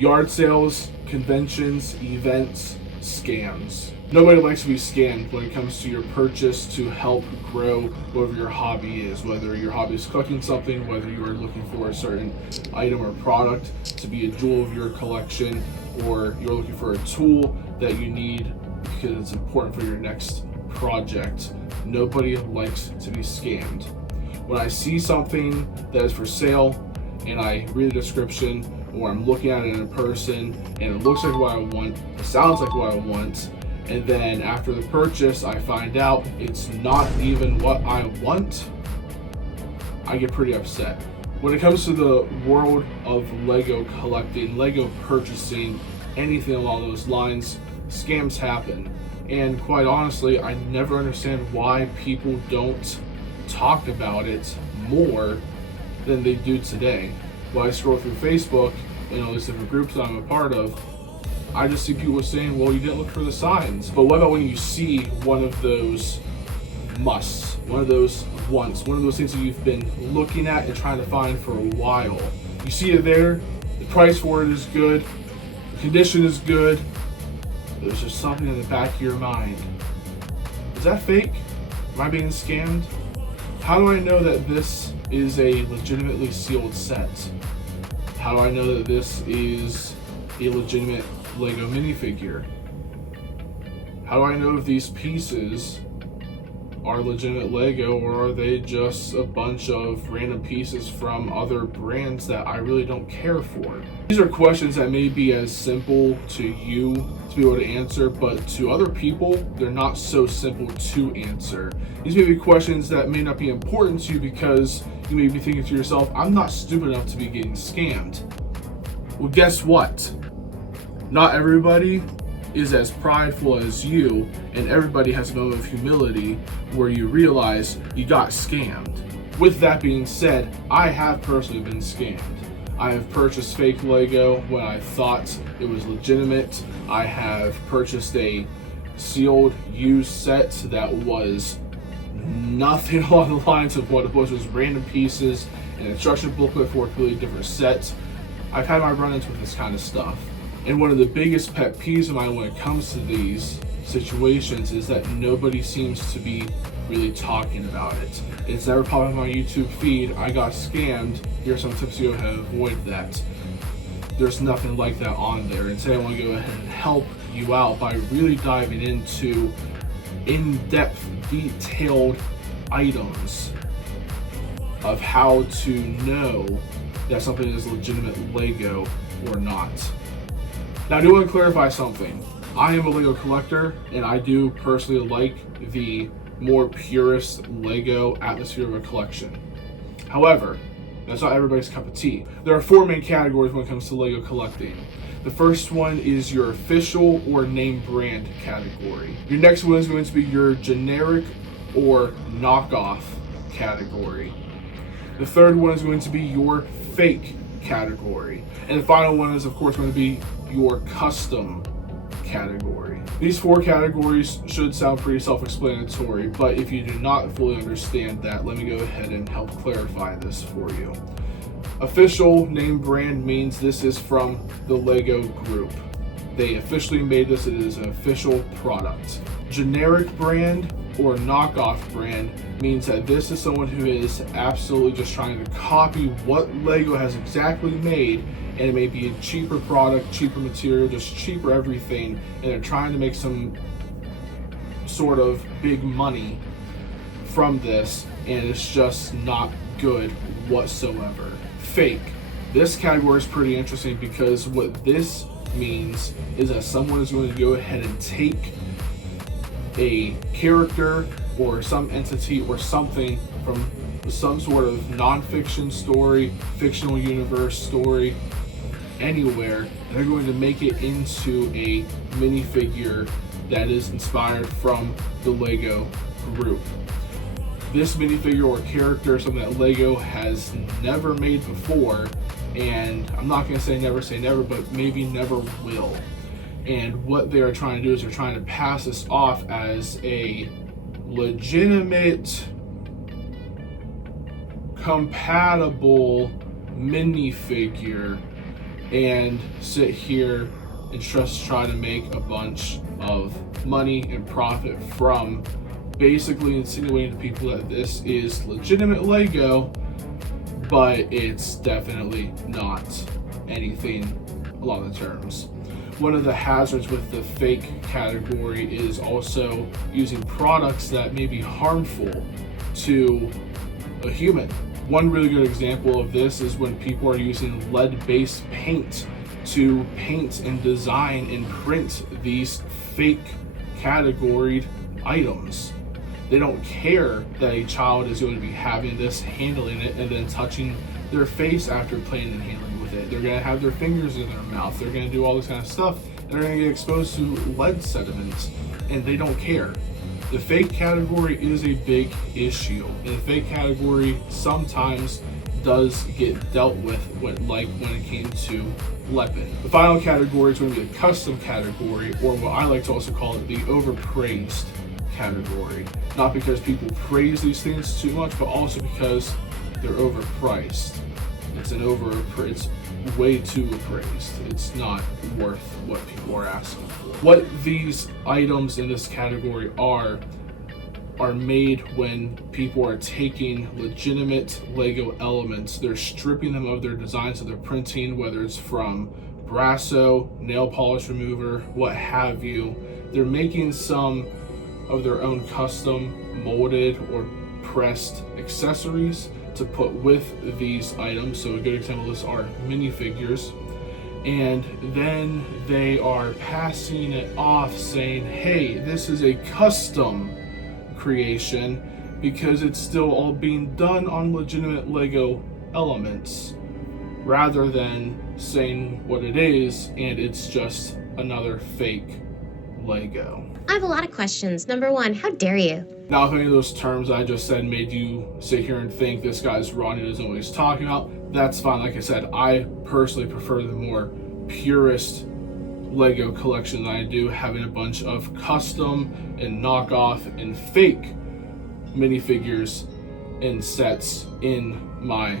Yard sales, conventions, events, scams. Nobody likes to be scammed when it comes to your purchase to help grow whatever your hobby is. Whether your hobby is cooking something, whether you are looking for a certain item or product to be a jewel of your collection, or you're looking for a tool that you need because it's important for your next project. Nobody likes to be scammed. When I see something that is for sale and I read the description, or I'm looking at it in person and it looks like what I want, it sounds like what I want, and then after the purchase I find out it's not even what I want, I get pretty upset. When it comes to the world of Lego collecting, Lego purchasing, anything along those lines, scams happen. And quite honestly, I never understand why people don't talk about it more than they do today. When I scroll through Facebook and all these different groups that I'm a part of, I just see people saying, well, you didn't look for the signs. But what about when you see one of those musts, one of those wants, one of those things that you've been looking at and trying to find for a while? You see it there, the price for it is good, the condition is good, there's just something in the back of your mind. Is that fake? Am I being scammed? How do I know that this is a legitimately sealed set? How do I know that this is a legitimate Lego minifigure? How do I know if these pieces are legitimate Lego, or are they just a bunch of random pieces from other brands that I really don't care for? These are questions that may be as simple to you to be able to answer, but to other people, they're not so simple to answer. These may be questions that may not be important to you because you may be thinking to yourself, I'm not stupid enough to be getting scammed. Well, guess what? Not everybody is as prideful as you, and everybody has a moment of humility where you realize you got scammed. With that being said, I have personally been scammed. I have purchased fake Lego when I thought it was legitimate. I have purchased a sealed used set that was nothing along the lines of what it was. It was random pieces, an instruction booklet for a completely different set. I've had my run-ins with this kind of stuff. And one of the biggest pet peeves of mine when it comes to these situations is that nobody seems to be really talking about it. It's never popped on my YouTube feed, I got scammed, here's some tips you how to avoid that. There's nothing like that on there. And today I want to go ahead and help you out by really diving into in-depth, detailed items of how to know that something is legitimate Lego or not. Now, I do want to clarify something. I am a Lego collector, and I do personally like the more purist Lego atmosphere of a collection. However, that's not everybody's cup of tea. There are four main categories when it comes to Lego collecting. The first one is your official or name brand category. Your next one is going to be your generic or knockoff category. The third one is going to be your fake category. And the final one is, of course, going to be your custom category. These four categories should sound pretty self-explanatory, but if you do not fully understand that, let me go ahead and help clarify this for you. Official name brand means this is from the Lego group. They officially made this, it is an official product. Generic brand or knockoff brand means that this is someone who is absolutely just trying to copy what Lego has exactly made, and it may be a cheaper product, cheaper material, just cheaper everything, and they're trying to make some sort of big money from this, and it's just not good whatsoever. Fake. This category is pretty interesting because what this means is that someone is going to go ahead and take a character or some entity or something from some sort of non-fiction story, fictional universe story, anywhere, and they're going to make it into a minifigure that is inspired from the Lego group. This minifigure or character is something that Lego has never made before, and I'm not going to say never, but maybe never will. And what they're trying to do is they're trying to pass this off as a legitimate, compatible minifigure and sit here and just try to make a bunch of money and profit from basically insinuating to people that this is legitimate Lego, but it's definitely not anything along the terms. One of the hazards with the fake category is also using products that may be harmful to a human. One really good example of this is when people are using lead-based paint to paint and design and print these fake categoried items. They don't care that a child is going to be having this, handling it, and then touching their face after playing and handling with it. They're going to have their fingers in their mouth. They're going to do all this kind of stuff. They're going to get exposed to lead sediments, and they don't care. The fake category is a big issue, and the fake category sometimes does get dealt with like when it came to Leopard. The final category is going to be the custom category, or what I like to also call it, the overpraised category. Not because people praise these things too much, but also because they're overpriced. It's way too appraised. It's not worth what people are asking for. What these items in this category are made when people are taking legitimate Lego elements. They're stripping them of their designs, so they're printing, whether it's from Brasso, nail polish remover, what have you. They're making some of their own custom molded or pressed accessories to put with these items. So a good example of this are minifigures. And then they are passing it off saying, hey, this is a custom creation, because it's still all being done on legitimate Lego elements, rather than saying what it is and it's just another fake Lego. I have a lot of questions. Number one, how dare you? Now, if any of those terms I just said made you sit here and think this guy's wrong and doesn't know what he's talking about, that's fine. Like I said, I personally prefer the more purist Lego collection that I do, having a bunch of custom and knockoff and fake minifigures and sets in my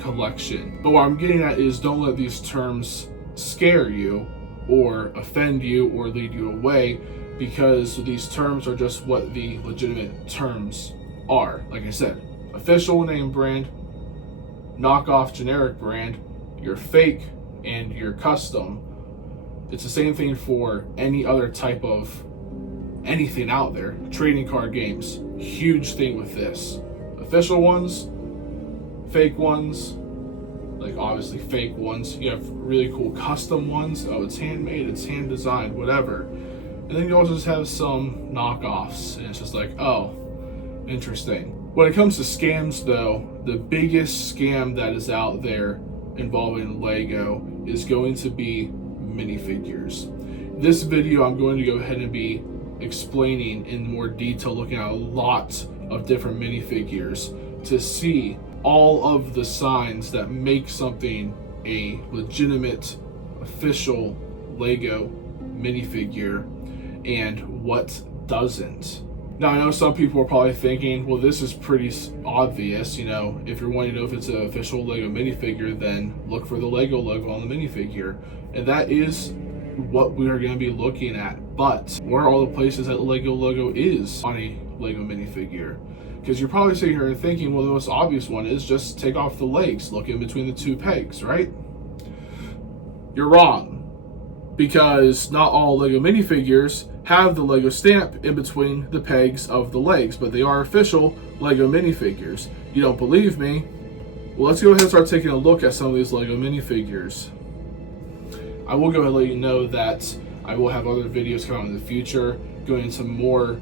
collection. But what I'm getting at is, don't let these terms scare you or offend you or lead you away, because these terms are just what the legitimate terms are. Like I said, official name brand, knockoff generic brand, your fake, and your custom. It's the same thing for any other type of anything out there. Trading card games, huge thing with this. Official ones, fake ones, like obviously fake ones. You have really cool custom ones. Oh, it's handmade, it's hand designed, whatever. And then you also just have some knockoffs, and it's just like, oh, interesting. When it comes to scams though, the biggest scam that is out there involving Lego is going to be minifigures. This video I'm going to go ahead and be explaining in more detail, looking at a lot of different minifigures to see all of the signs that make something a legitimate official Lego minifigure and what doesn't. Now, I know some people are probably thinking, well, this is pretty obvious. You know, if you're wanting to know if it's an official Lego minifigure, then look for the Lego logo on the minifigure. And that is what we are going to be looking at. But where are all the places that the Lego logo is on a Lego minifigure? Because you're probably sitting here and thinking, well, the most obvious one is just take off the legs, look in between the two pegs, right? You're wrong. Because not all Lego minifigures have the Lego stamp in between the pegs of the legs, but they are official Lego minifigures. You don't believe me? Well, let's go ahead and start taking a look at some of these Lego minifigures. I will go ahead and let you know that I will have other videos coming out in the future going into more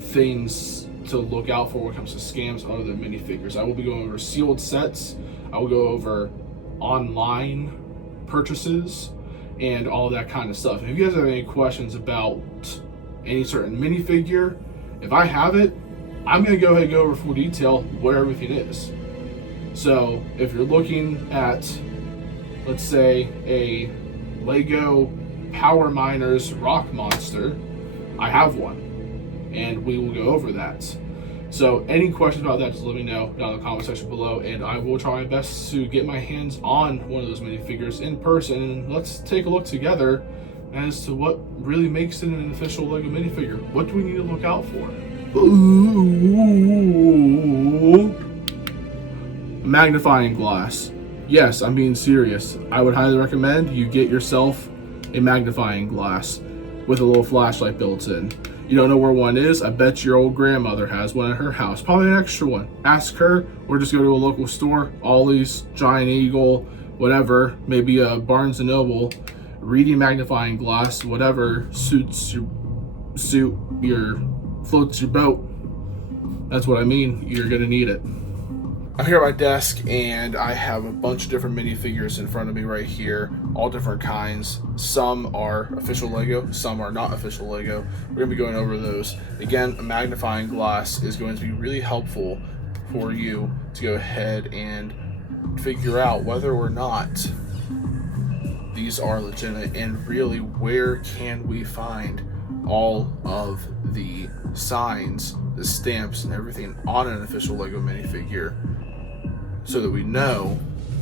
things to look out for when it comes to scams other than minifigures. I will be going over sealed sets. I will go over online purchases and all that kind of stuff. And if you guys have any questions about any certain minifigure, if I have it, I'm going to go ahead and go over full detail what everything is. So if you're looking at, let's say, a Lego Power Miners Rock Monster, I have one, and we will go over that. So any questions about that, just let me know down in the comment section below, and I will try my best to get my hands on one of those minifigures in person, and let's take a look together as to what really makes it an official Lego minifigure. What do we need to look out for? Ooh. Magnifying glass. Yes, I'm being serious. I would highly recommend you get yourself a magnifying glass with a little flashlight built in. You don't know where one is? I bet your old grandmother has one at her house. Probably an extra one. Ask her, or just go to a local store. Ollie's, Giant Eagle, whatever. Maybe a Barnes & Noble. Reading magnifying glass, whatever floats your boat. That's what I mean. You're gonna need it. I'm here at my desk and I have a bunch of different minifigures in front of me right here, all different kinds. Some are official Lego, some are not official Lego. We're gonna be going over those. Again, a magnifying glass is going to be really helpful for you to go ahead and figure out whether or not these are legitimate, and really where can we find all of the signs, the stamps, and everything on an official Lego minifigure, so that we know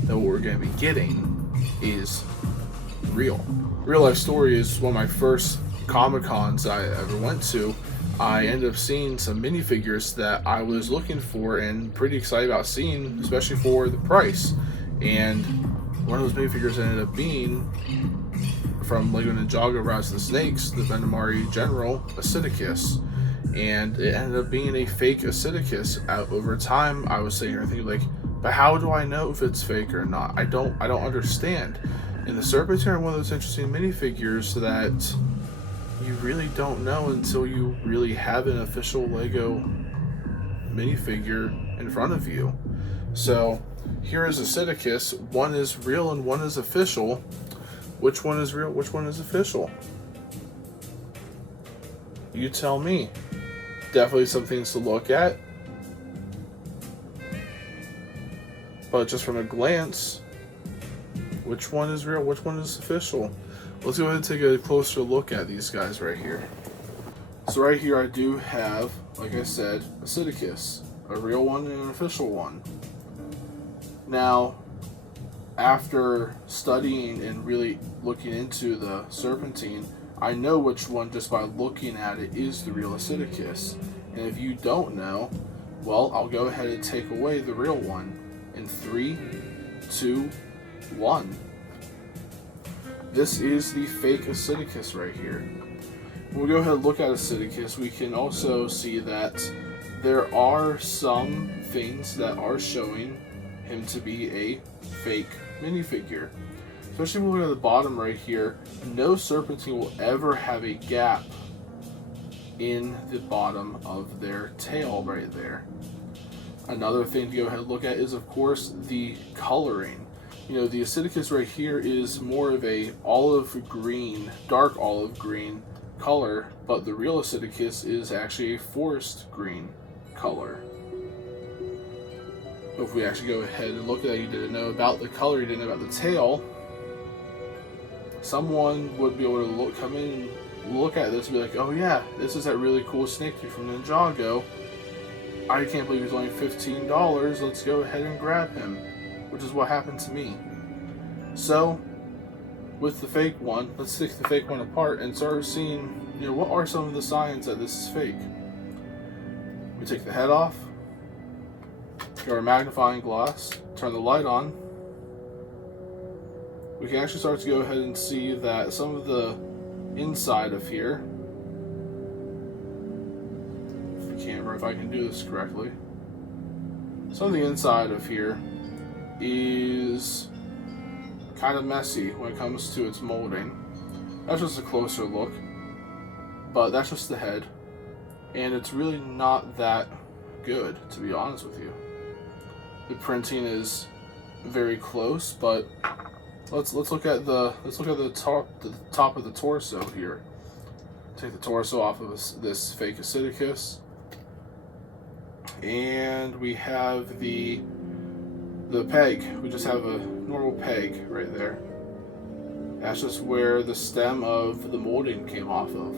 that what we're going to be getting is real. Real Life Story is one of my first Comic-Cons I ever went to. I ended up seeing some minifigures that I was looking for and pretty excited about seeing, especially for the price. And one of those minifigures ended up being from Lego Ninjago Rise of the Snakes, the Venomari General Acidicus. And it ended up being a fake Acidicus. Over time, I was sitting here thinking, like, but how do I know if it's fake or not? I don't understand. And the Serpents are one of those interesting minifigures that you really don't know until you really have an official Lego minifigure in front of you. So here is Acidicus. One is real and one is official. Which one is real? Which one is official? You tell me. Definitely some things to look at. But just from a glance, which one is real? Which one is official? Let's go ahead and take a closer look at these guys right here. So right here I do have, like I said, Acidicus. A real one and an official one. Now, after studying and really looking into the Serpentine, I know which one just by looking at it is the real Acidicus. And if you don't know, well, I'll go ahead and take away the real one in 3, 2, 1. This is the fake Acidicus right here. When we go ahead and look at Acidicus, we can also see that there are some things that are showing him to be a fake minifigure. Especially when we look at the bottom right here, no Serpentine will ever have a gap in the bottom of their tail right there. Another thing to go ahead and look at is, of course, the coloring. You know, the Acidicus right here is more of a olive green, dark olive green color, but the real Acidicus is actually a forest green color. If we actually go ahead and look at that, you didn't know about the color, you didn't know about the tail, someone would be able to come in and look at this and be like, oh yeah, this is that really cool snake from Ninjago. I can't believe he's only $15. Let's go ahead and grab him, which is what happened to me. So, with the fake one, let's take the fake one apart and start seeing, you know, what are some of the signs that this is fake. We take the head off, get our magnifying glass, turn the light on. We can actually start to go ahead and see that some of the inside of here, if I can do this correctly, some of the inside of here is kind of messy when it comes to its molding. That's just a closer look, but that's just the head, and it's really not that good, to be honest with you. The printing is very close, but let's look at the top of the torso here. Take the torso off of this fake Acidicus. And we have the peg. We just have a normal peg right there. That's just where the stem of the molding came off of.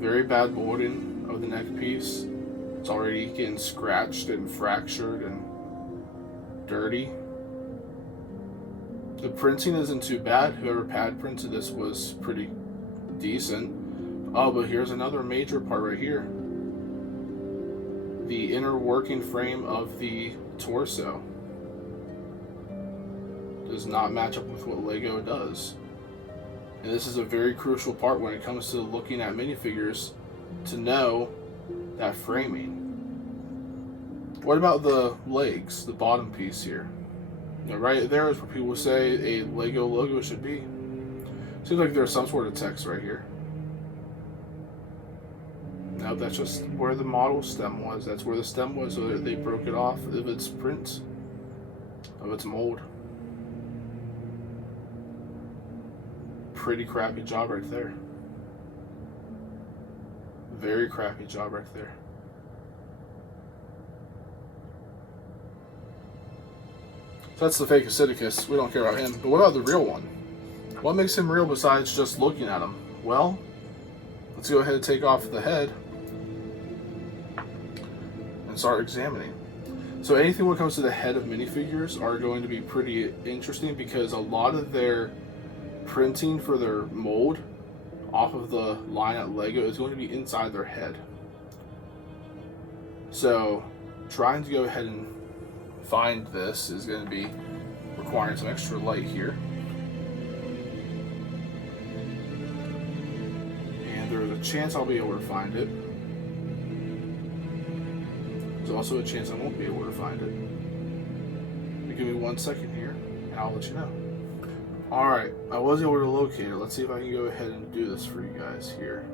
Very bad molding of the neck piece. It's already getting scratched and fractured and dirty. The printing isn't too bad. Whoever pad printed this was pretty decent. Oh, but here's another major part right here. The inner working frame of the torso does not match up with what Lego does. And this is a very crucial part when it comes to looking at minifigures, to know that framing. What about the legs, the bottom piece here? Now, right there is where people say a Lego logo should be. Seems like there's some sort of text right here. No, that's just where the model stem was. That's where the stem was, so they broke it off of its print, of its mold. Pretty crappy job right there. Very crappy job right there. So that's the fake Acidicus. We don't care about him. But what about the real one? What makes him real besides just looking at him? Well, let's go ahead and take off the head and start examining. So anything when it comes to the head of minifigures are going to be pretty interesting, because a lot of their printing for their mold off of the line at Lego is going to be inside their head. So trying to go ahead and find this is going to be requiring some extra light here. And there's a chance I'll be able to find it. There's also a chance I won't be able to find it. Give me 1 second here, and I'll let you know. Alright, I was able to locate it. Let's see if I can go ahead and do this for you guys here.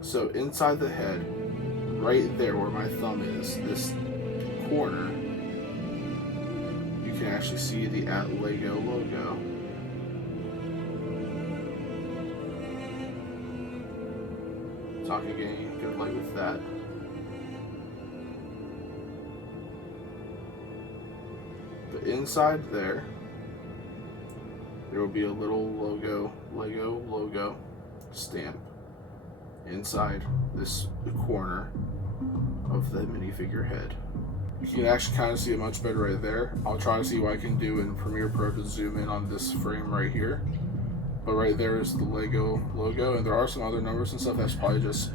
So inside the head, right there where my thumb is, this corner, you can actually see the at Lego logo. It's not going to get any good light with that. But inside there will be a little logo, Lego logo stamp inside this corner of the minifigure head. You can actually kind of see it much better right there. I'll try to see what I can do in Premiere Pro to zoom in on this frame right here. But right there is the Lego logo, and there are some other numbers and stuff. That's probably just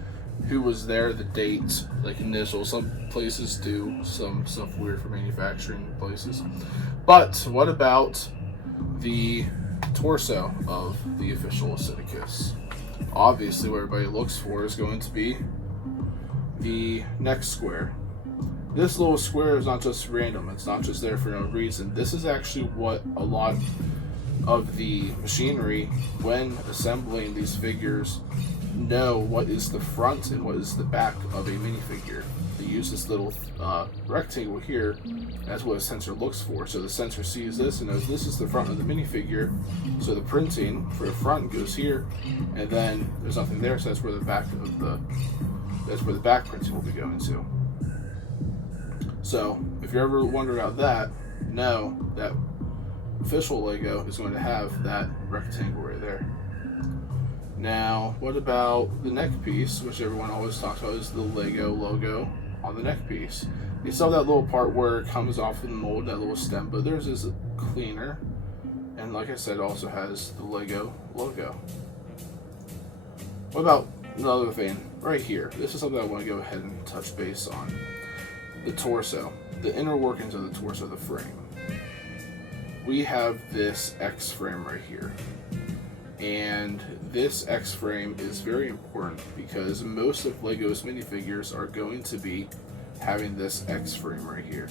who was there, the date, like initials. Some places do some stuff weird for manufacturing places. But what about the torso of the official Acidicus? Obviously, what everybody looks for is going to be the neck square. This little square is not just random. It's not just there for no reason. This is actually what a lot of the machinery, when assembling these figures, know what is the front and what is the back of a minifigure. They use this little rectangle here as what a sensor looks for. So the sensor sees this and knows this is the front of the minifigure. So the printing for the front goes here, and then there's nothing there. So that's where the back of the back printing will be going to. So if you're ever wondering about that, know that official Lego is going to have that rectangle right there. Now, what about the neck piece, which everyone always talks about is the Lego logo on the neck piece. You saw that little part where it comes off in the mold, that little stem, but theirs is cleaner. And like I said, it also has the Lego logo. What about another thing right here? This is something I want to go ahead and touch base on. The torso, the inner workings of the torso, the frame. We have this X frame right here. And this X frame is very important because most of Lego's minifigures are going to be having this X frame right here.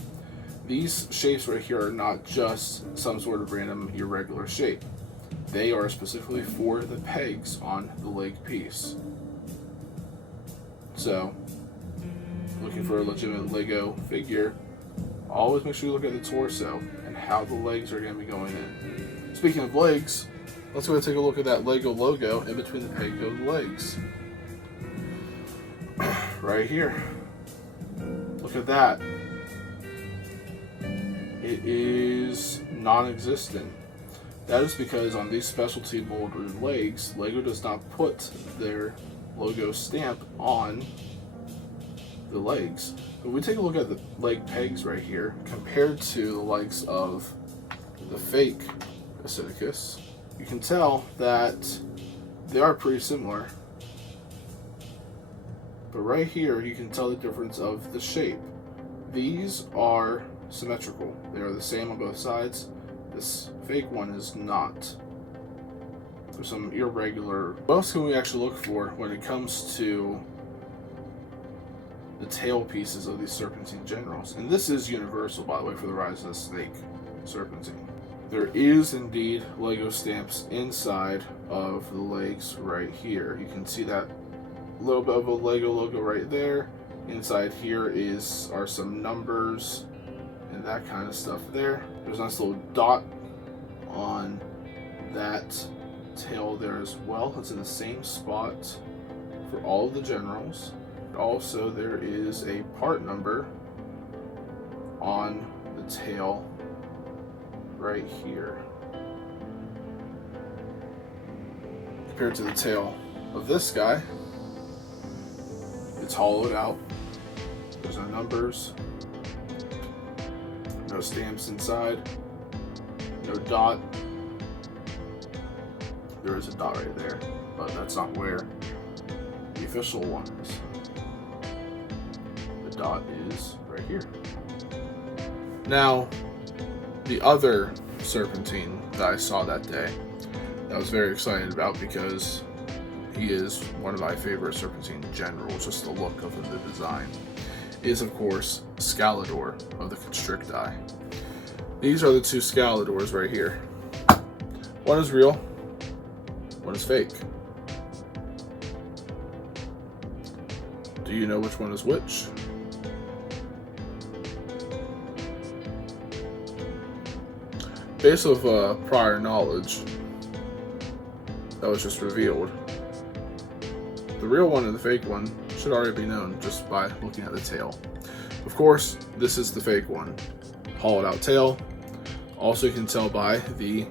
These shapes right here are not just some sort of random irregular shape. They are specifically for the pegs on the leg piece. So, looking for a legitimate Lego figure, always make sure you look at the torso and how the legs are going to be going in. Speaking of legs, let's go ahead and take a look at that Lego logo in between the peg of the legs. Right here. Look at that. It is non-existent. That is because on these specialty molded legs, Lego does not put their logo stamp on the legs. If we take a look at the leg pegs right here, compared to the legs of the fake Acidicus, you can tell that they are pretty similar. But right here, you can tell the difference of the shape. These are symmetrical. They are the same on both sides. This fake one is not. There's some irregular. What else can we actually look for when it comes to the tail pieces of these serpentine generals? And this is universal, by the way, for the Rise of the Snake serpentine. There is indeed Lego stamps inside of the legs right here. You can see that little bit of a Lego logo right there. Inside here are some numbers and that kind of stuff there. There's a nice little dot on that tail there as well. It's in the same spot for all of the generals. Also, there is a part number on the tail right here. Compared to the tail of this guy, it's hollowed out. There's no numbers, no stamps inside, no dot. There is a dot right there, but that's not where the official one is. The dot is right here. Now, the other serpentine that I saw that day, that I was very excited about because he is one of my favorite serpentine generals, just the look of the design, is of course Scalador of the Constricti. These are the two Scaladors right here. One is real, one is fake. Do you know which one is which? Based off prior knowledge that was just revealed, the real one and the fake one should already be known just by looking at the tail. Of course, this is the fake one. Hollowed out tail. Also, you can tell by the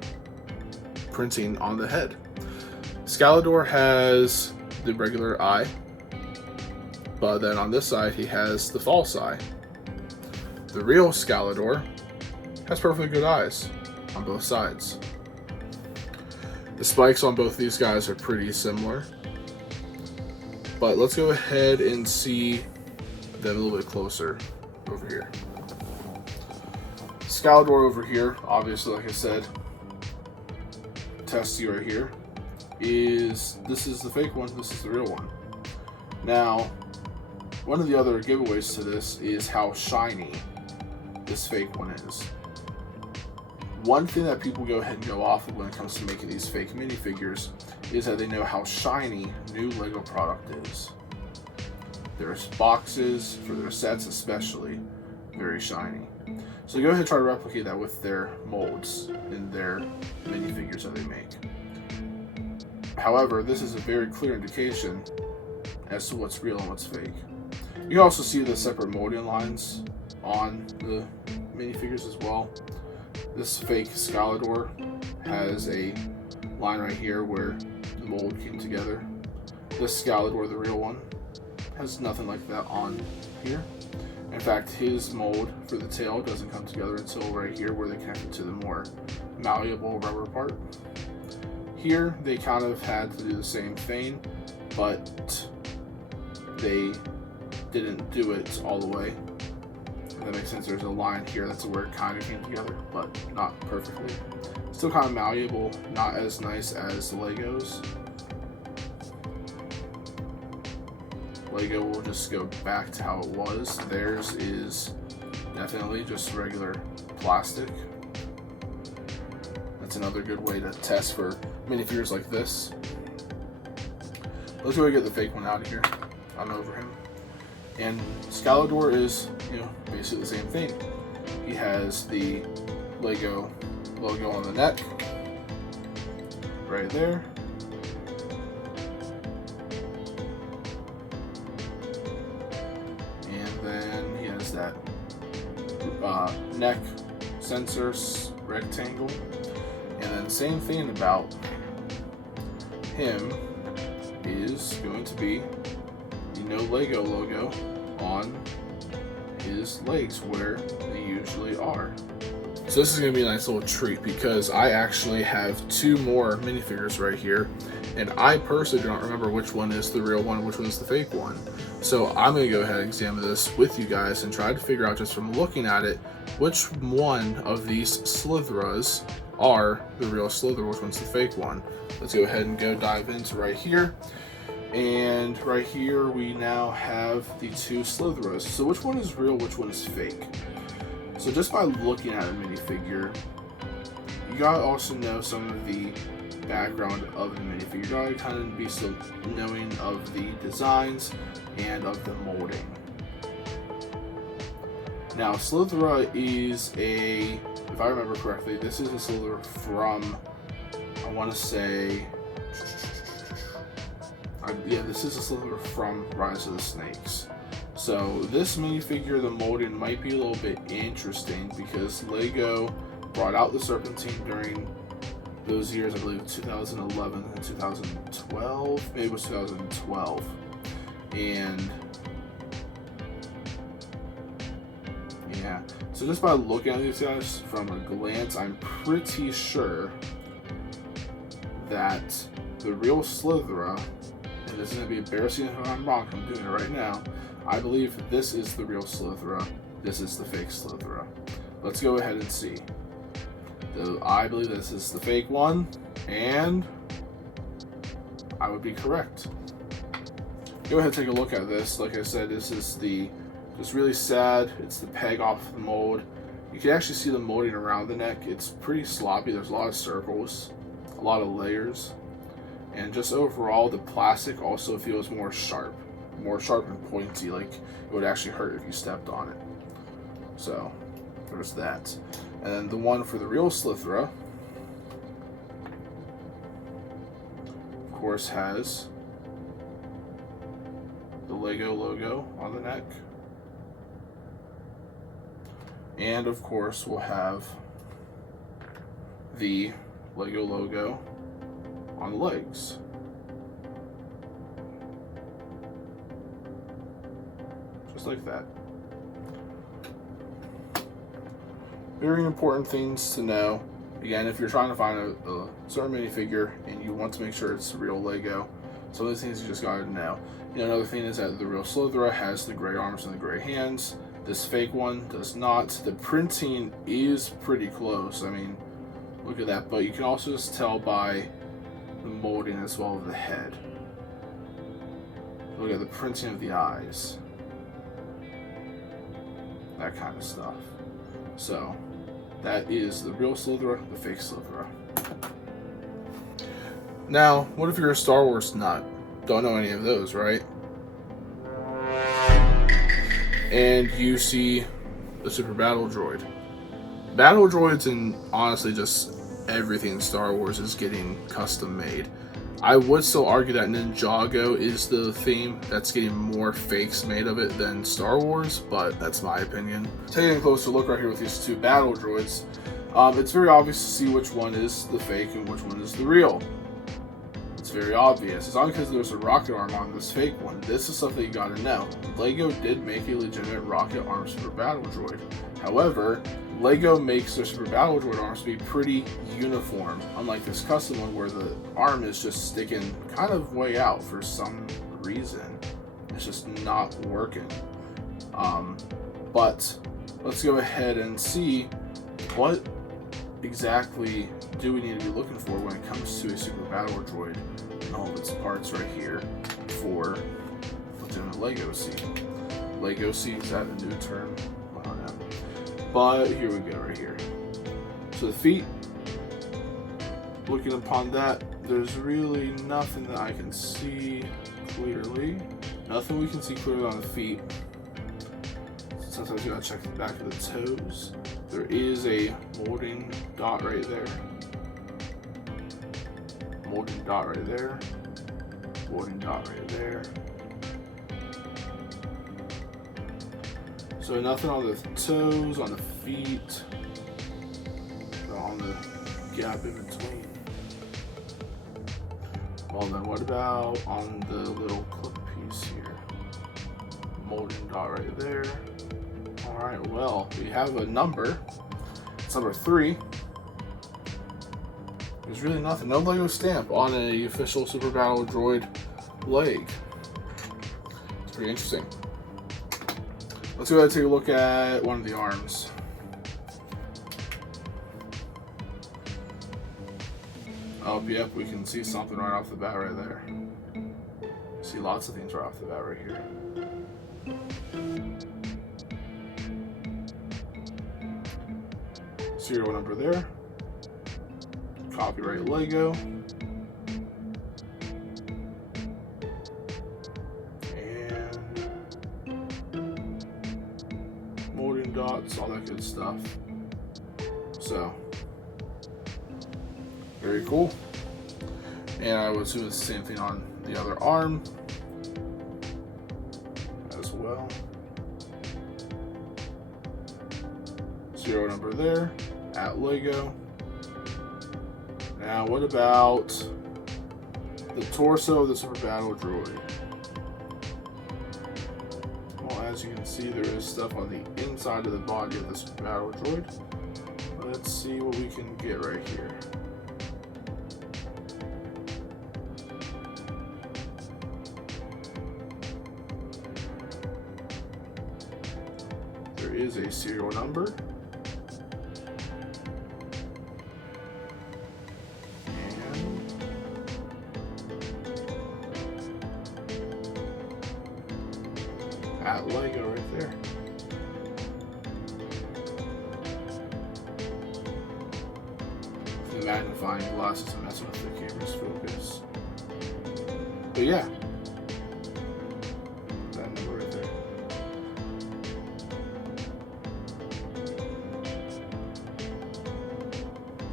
printing on the head. Scalador has the regular eye, but then on this side he has the false eye. The real Scalador has perfectly good eyes on both sides. The spikes on both these guys are pretty similar. But let's go ahead and see them a little bit closer over here. Scalador over here, obviously, like I said, Testy right here, this is the fake one, this is the real one. Now, one of the other giveaways to this is how shiny this fake one is. One thing that people go ahead and go off of when it comes to making these fake minifigures is that they know how shiny new Lego product is. There's boxes, for their sets especially, very shiny. So go ahead and try to replicate that with their molds in their minifigures that they make. However, this is a very clear indication as to what's real and what's fake. You can also see the separate molding lines on the minifigures as well. This fake Scalador has a line right here where the mold came together. This Scalador, the real one, has nothing like that on here. In fact, his mold for the tail doesn't come together until right here where they connect it to the more malleable rubber part. Here, they kind of had to do the same thing, but they didn't do it all the way. If that makes sense. There's a line here, that's where it kind of came together, but not perfectly. Still kind of malleable, not as nice as the Legos. Lego will just go back to how it was. Theirs is definitely just regular plastic. That's another good way to test for minifigures like this. Let's go and get the fake one out of here. I'm over him. And Scalador is, basically the same thing. He has the Lego logo on the neck, right there. And then he has that neck sensor rectangle. And then same thing about him is going to be the No Lego logo on his legs where they usually are. So this is going to be a nice little treat because I actually have 2 more minifigures right here, and I personally do not remember which one is the real one, which one is the fake one. So I'm going to go ahead and examine this with you guys and try to figure out, just from looking at it, which one of these Slytheras are the real Slytherin, which one's the fake one. Let's go ahead and go dive into right here. And right here we now have the 2 Slytherins. So which one is real, which one is fake? So just by looking at a minifigure, you gotta also know some of the background of the minifigure. You gotta kind of be so knowing of the designs and of the molding. Now, Slytherin is if I remember correctly, this is a Slytherin from, I want to say, this is a Slytherin from Rise of the Snakes. So this minifigure, the molding might be a little bit interesting because Lego brought out the Serpentine during those years, I believe 2011 and 2012, maybe it was 2012. And yeah, so just by looking at these guys from a glance, I'm pretty sure that the real Slytherin, and this is going to be embarrassing if I'm wrong, I'm doing it right now, I believe this is the real Slytherin, this is the fake Slytherin. Let's go ahead and see. So I believe this is the fake one, and I would be correct. Go ahead and take a look at this. Like I said, this is just really sad. It's the peg off the mold. You can actually see the molding around the neck. It's pretty sloppy. There's a lot of circles, a lot of layers, and just overall the plastic also feels more sharp and pointy, like it would actually hurt if you stepped on it. So there's that. And then the one for the real Slytherin, of course, has the Lego logo on the neck. And of course, we'll have the Lego logo on the legs. Just like that. Very important things to know. Again, if you're trying to find a certain minifigure and you want to make sure it's real Lego, some of these things you just gotta know. Another thing is that the real Slytherin has the gray arms and the gray hands. This fake one does not. The printing is pretty close. I mean, look at that. But you can also just tell by the molding as well of the head. Look at the printing of the eyes. That kind of stuff. So, that is the real Slytherin, the fake Slytherin. Now, what if you're a Star Wars nut? Don't know any of those, right? And you see the Super Battle Droid. Battle Droids and honestly just everything in Star Wars is getting custom made. I would still argue that Ninjago is the theme that's getting more fakes made of it than Star Wars, but that's my opinion. Taking a closer look right here with these 2 Battle Droids, it's very obvious to see which one is the fake and which one is the real. It's very obvious. It's not because there's a rocket arm on this fake one. This is something you gotta know. Lego did make a legitimate rocket arm Super Battle Droid. However, Lego makes their Super Battle Droid arms to be pretty uniform, unlike this custom one where the arm is just sticking kind of way out for some reason. It's just not working. But let's go ahead and see what exactly do we need to be looking for when it comes to a Super Battle Droid and all of its parts right here for legitimate Lego seat. Lego seat, is that a new term? I don't know. But here we go right here. So the feet, looking upon that, there's really nothing that I can see clearly. Nothing we can see clearly on the feet. Sometimes you gotta check the back of the toes. There is a molding dot right there. Molding dot right there. Molding dot right there. So nothing on the toes, on the feet, on the gap in between. Well then, what about on the little clip piece here? Molding dot right there. Alright, well, we have a number. It's number 3. There's really nothing. No Lego stamp on a official Super Battle Droid leg. It's pretty interesting. Let's go ahead and take a look at one of the arms. Oh, yep, we can see something right off the bat right there. See lots of things right off the bat right here. Serial number there. Copyright Lego. And molding dots, all that good stuff. So, very cool. And I would assume it's the same thing on the other arm as well. Serial number there, at Lego. Now what about the torso of the Super Battle Droid? Well, as you can see, there is stuff on the inside of the body of the Super Battle Droid. Let's see what we can get right here. There is a serial number. At Lego right there. The magnifying glass is messing with the camera's focus. But yeah, that number right there.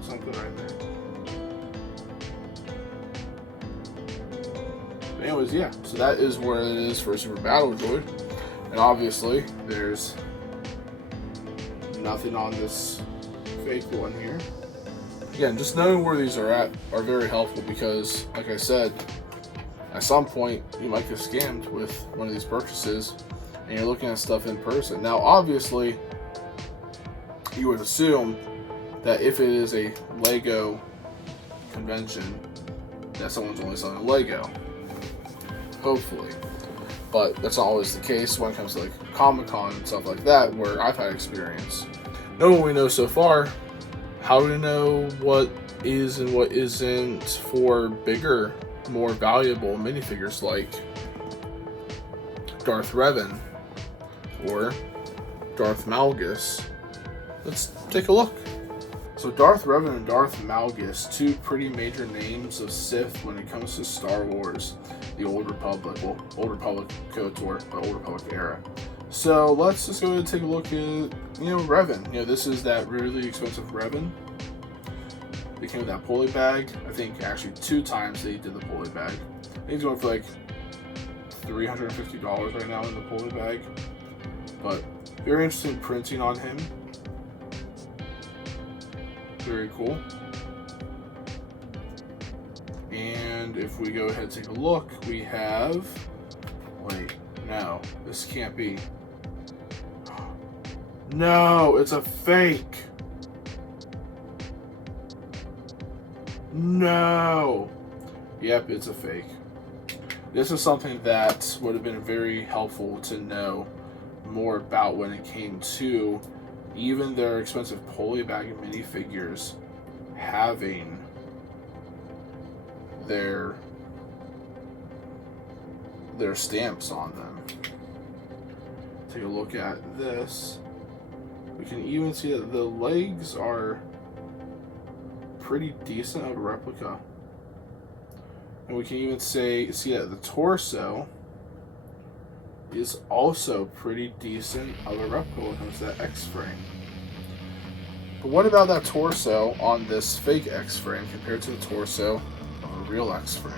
Something right there. But anyways, yeah, so that is where it is for Super Battle Droid. And obviously, there's nothing on this fake one here. Again, just knowing where these are at are very helpful because, like I said, at some point you might get scammed with one of these purchases and you're looking at stuff in person. Now, obviously, you would assume that if it is a Lego convention, that someone's only selling Lego. Hopefully. But that's not always the case when it comes to like Comic-Con and stuff like that, where I've had experience. Knowing what we know so far, how do we know what is and what isn't for bigger, more valuable minifigures like Darth Revan or Darth Malgus? Let's take a look. So Darth Revan and Darth Malgus, two pretty major names of Sith when it comes to Star Wars, the Old Republic, well, Old Republic KOTOR, but Old Republic era. So let's just go ahead and take a look at, Revan. This is that really expensive Revan. They came with that pulley bag. I think actually 2 times they did the pulley bag. I think it's going for like $350 right now in the pulley bag. But very interesting printing on him. Very cool. And if we go ahead and take a look, we have, wait, no, this can't be. No, it's a fake. No. Yep, it's a fake. This is something that would have been very helpful to know more about when it came to even their expensive pulley bag and minifigures having their stamps on them. Take a look at this. We can even see that the legs are pretty decent of a replica. And we can even see that the torso is also pretty decent of a replica when it comes to that X-frame. But what about that torso on this fake X-frame compared to the torso of a real X-frame?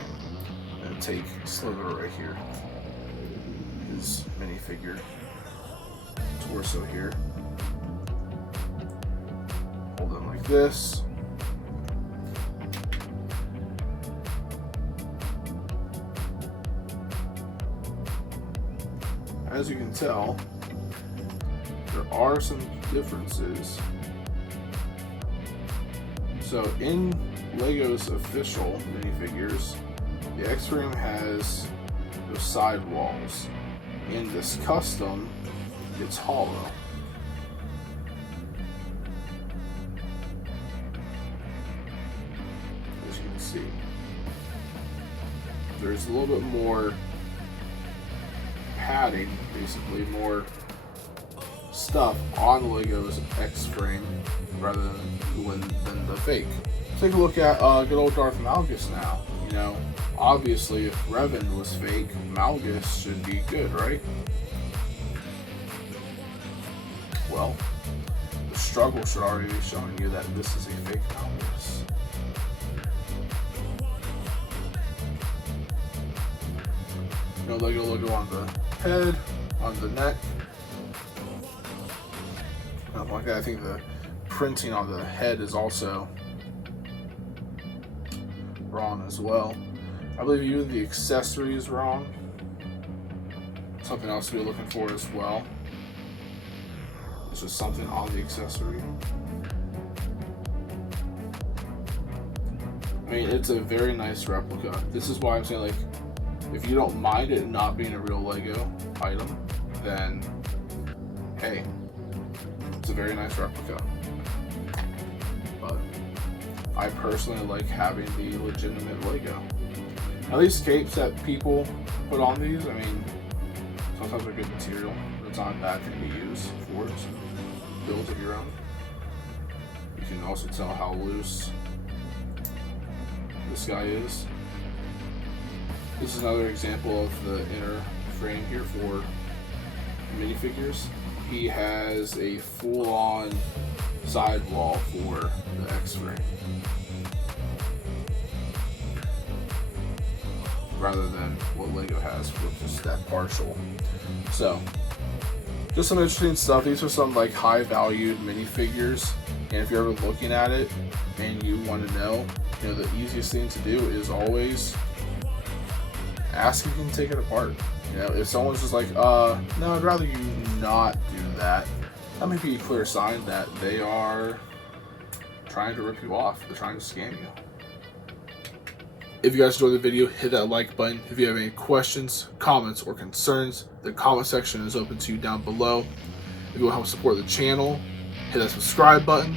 I'm going to take Sliver right here, his minifigure torso here. Hold them like this. as you can tell, there are some differences. So in Lego's official minifigures, the X-frame has those side walls. In this custom, it's hollow. As you can see, there's a little bit more padding, basically more stuff on Lego's X-frame rather than the fake. Take a look at good old Darth Malgus now. You know, obviously if Revan was fake, Malgus should be good, right? Well, the struggle should already be showing you that this is a fake Malgus. No Lego logo on the head, on the neck. Like that, I think the printing on the head is also wrong as well. I believe even the accessory is wrong. Something else to be looking for as well. It's just something on the accessory. I mean, it's a very nice replica. This is why I'm saying, like, if you don't mind it not being a real Lego item, then hey, it's a very nice replica. But I personally like having the legitimate Lego. At least capes that people put on these, I mean, sometimes they're good material. It's not a bad thing to use for some builds of your own. You can also tell how loose this guy is. This is another example of the inner frame here for minifigures. He has a full-on sidewall for the X-frame, rather than what Lego has with just that partial. So, just some interesting stuff. These are some like high-valued minifigures, and if you're ever looking at it and you want to know, you know, the easiest thing to do is always ask if you can take it apart. You know, if someone's just like, no, I'd rather you not do that, that may be a clear sign that they are trying to rip you off. They're trying to scam you. If you guys enjoyed the video, hit that like button. If you have any questions, comments, or concerns, the comment section is open to you down below. If you want to help support the channel, hit that subscribe button.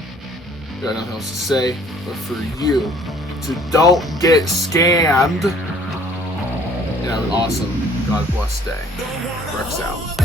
You got nothing else to say, but for you to don't get scammed, and have an awesome, God bless day. Rex out.